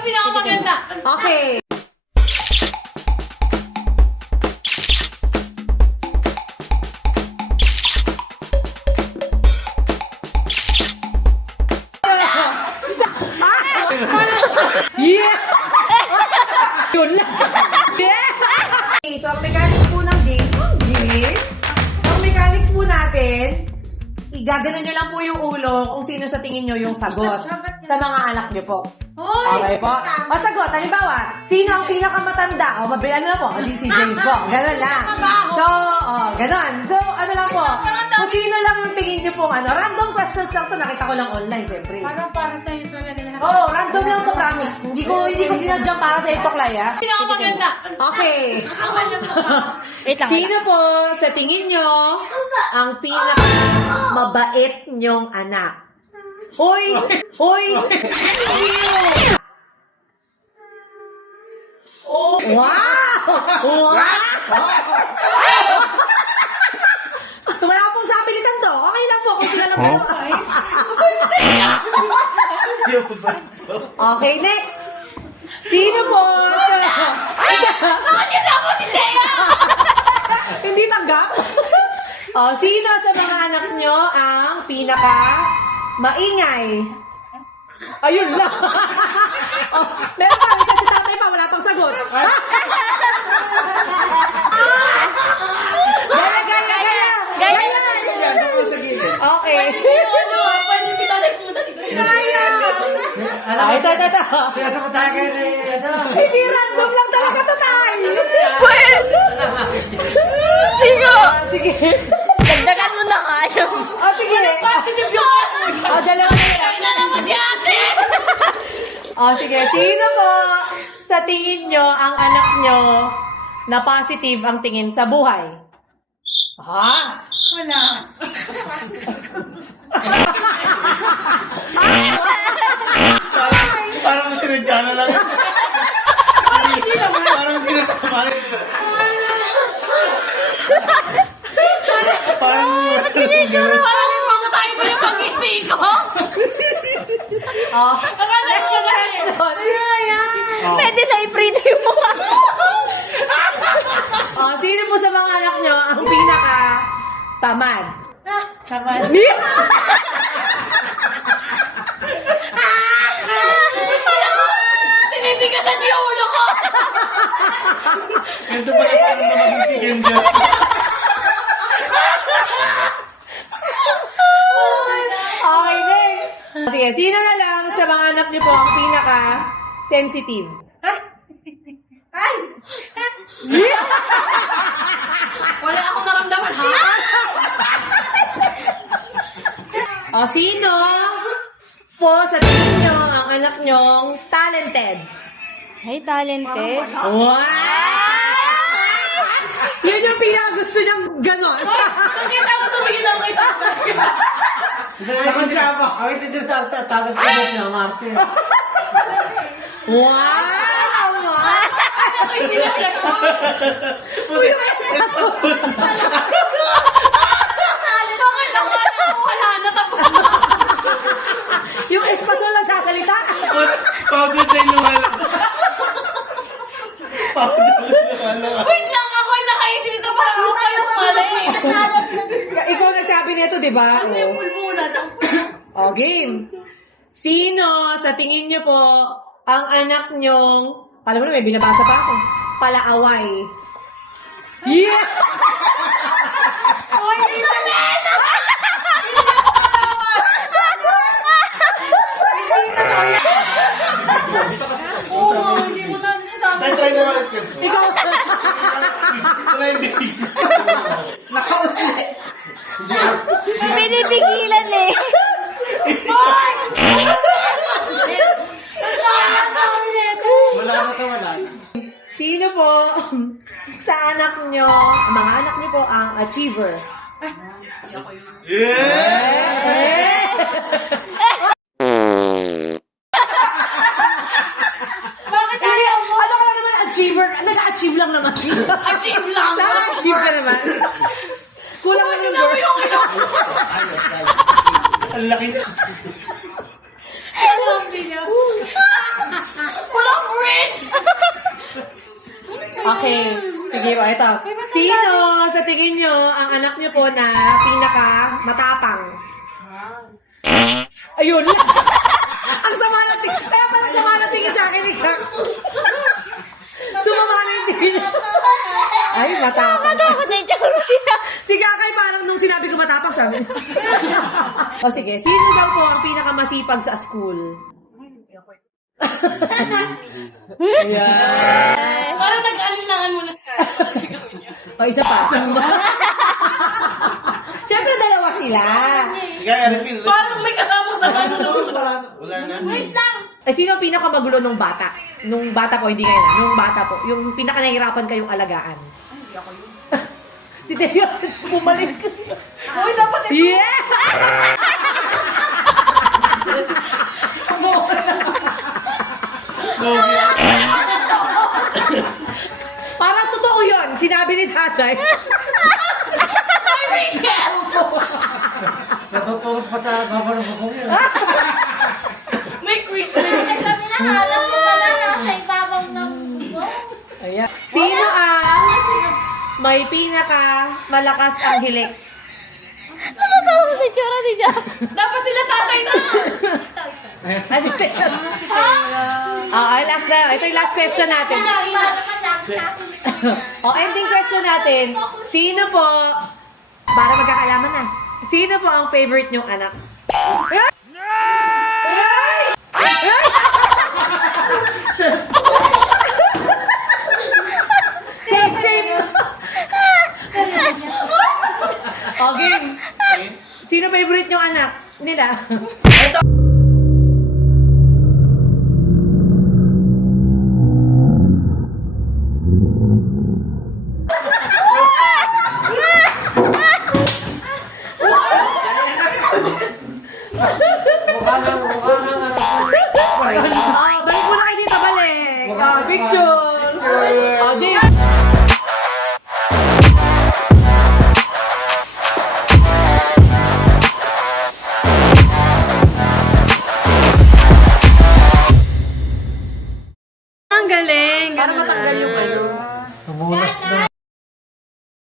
yung pinakamaganda. Okay. Yeah! Yun lang! Yeah! Okay, so ang mechanics po ng game, ang mechanics po natin, igaganon nyo lang po yung ulo kung sino sa tingin nyo yung sagot sa mga anak nyo po. Okay po? O sagot, halimbawa, sino ang pinakamatanda? O mabilan na po, si James po. Ganon lang. So, ganon. So, ano lang po, kung sino lang yung tingin nyo po, random questions lang to, nakita ko lang online, syempre. Parang para sa'yo talaga na. Oo, random lang to, promise. Hindi ko sinadyang para sa ito, Clay, ha? Pinakamaganda. Okay. Wait lang. Sino po sa tingin nyo ang pinaka-mabait nyong anak? Hoy! Hoy! Wow! Wow! Wala pong sapilitan to. Okay lang po kung sila lang kayo. Okay, next. Sino po Bakit kasama si Thea? Hindi tanggap? Sino sa mga anak nyo ang pinaka maingay? Ayun lang. Meron pa, isa si tatay pa, wala pang sagot. Gaya. Okay. Pwede si Tatay pumunta dito. Gaya. Ito. Sinasagot tayo kayo na Hindi random lang talaga to tayo. Sigo! Sige. Dagdagan mo na nga yung... Sige. Positive yun. Dalawa na yan. Kaya na naman si ate. Sige. Sino po sa tingin nyo ang anak nyo na positive ang tingin sa buhay? Wala. Parang sinadya na lang. Hindi naman. Parang ginagawa. Parang Parang wrong time mo yung pag-isip ko. Pwede na i-preview mo. Sino po sa mga anak nyo ang pinaka tamad? Tamad. Tinitigasan yung ulo ko. ganito ba yung parang mamagiging dyan? Okay, next. Sige, sino na lang sa mga anak nyo po ang pinaka sensitive? Ay! Wala akong naramdaman, ha? Sino po sa tingin nyo ang anak nyong talented? Hey, talented. Wow! Yun yung pinaka-gusto niyang ganon. Nakita ko tumingin ako kay Tatay. Ang ito dyan sa tagat ko na Marte. Wow! Bakit ako wala na tapos na? Yung espasol lang sasalita. Powder na inuwalan. Powder na inuwalan. Wait lang, ako yung nakaisip ito para ako kayo pala eh. Ikaw nagsabi nito, di ba? Game. Sino sa tingin niyo po ang anak nyong, alam mo na, may binabasa pa ako, palaaway? Yeah! Oy, hindi na Hindi mo na sinasabi. Try mo ulit yun. Ikaw, Wala yung bibig. Nakausli. Pinipigilan eh. Wala na to, wala. sino po sa anak nyo, mga anak nyo po ang achiever? Yeah! Bakit hindi? Ano ka naman achiever? Nag-achieve lang naman. Achieve lang. Nag-achieve ka naman. Kulang lang yung girl. Ang laki. Ano ang video? Okay. Sige po, ito. Sino sa tingin nyo ang anak nyo po na pinaka matapang? Ayun. Ang sama na tingin. Kaya pala sama na tingin sa akin. Sumama na yung tingin. Ay, matapang. Matakot na yung tsura siya. Si Gakay parang nung sinabi ko matapang sa amin. O sige, sino daw po ang pinakamasipag sa school? Ayan. Parang nag-alinlangan muna sa O, isa pa. Siyempre, dalawa sila. Sige, repeat. Parang may kasama sa ano na Wala na. Wait lang! Eh, sino ang pinakamagulo nung bata? Nung bata po, hindi ngayon. Nung bata po. Yung pinaka nahihirapan kayong alagaan. Hindi ako yun. Si Teo, bumalik. Uy, dapat ito. Yeah! Parang totoo yun. Sinabi ni tatay. Natutulog pa sa cover ng bubong yun. May quiz na Kami na alam mo pala nasa ibabaw ng Ayan. Sino ang may pinaka malakas ang hilik? Nakatawa ko sa tsura ni Jack. Dapat sila tatay na! Ay, last na. Ito yung last question natin. Ending question natin. Sino po, para magkakalaman na, sino po ang favorite niyong anak? Same. Okay. Sino favorite niyong anak nila? Mukha nang ano. Balik muna kayo dito, balik. Picture. Jay,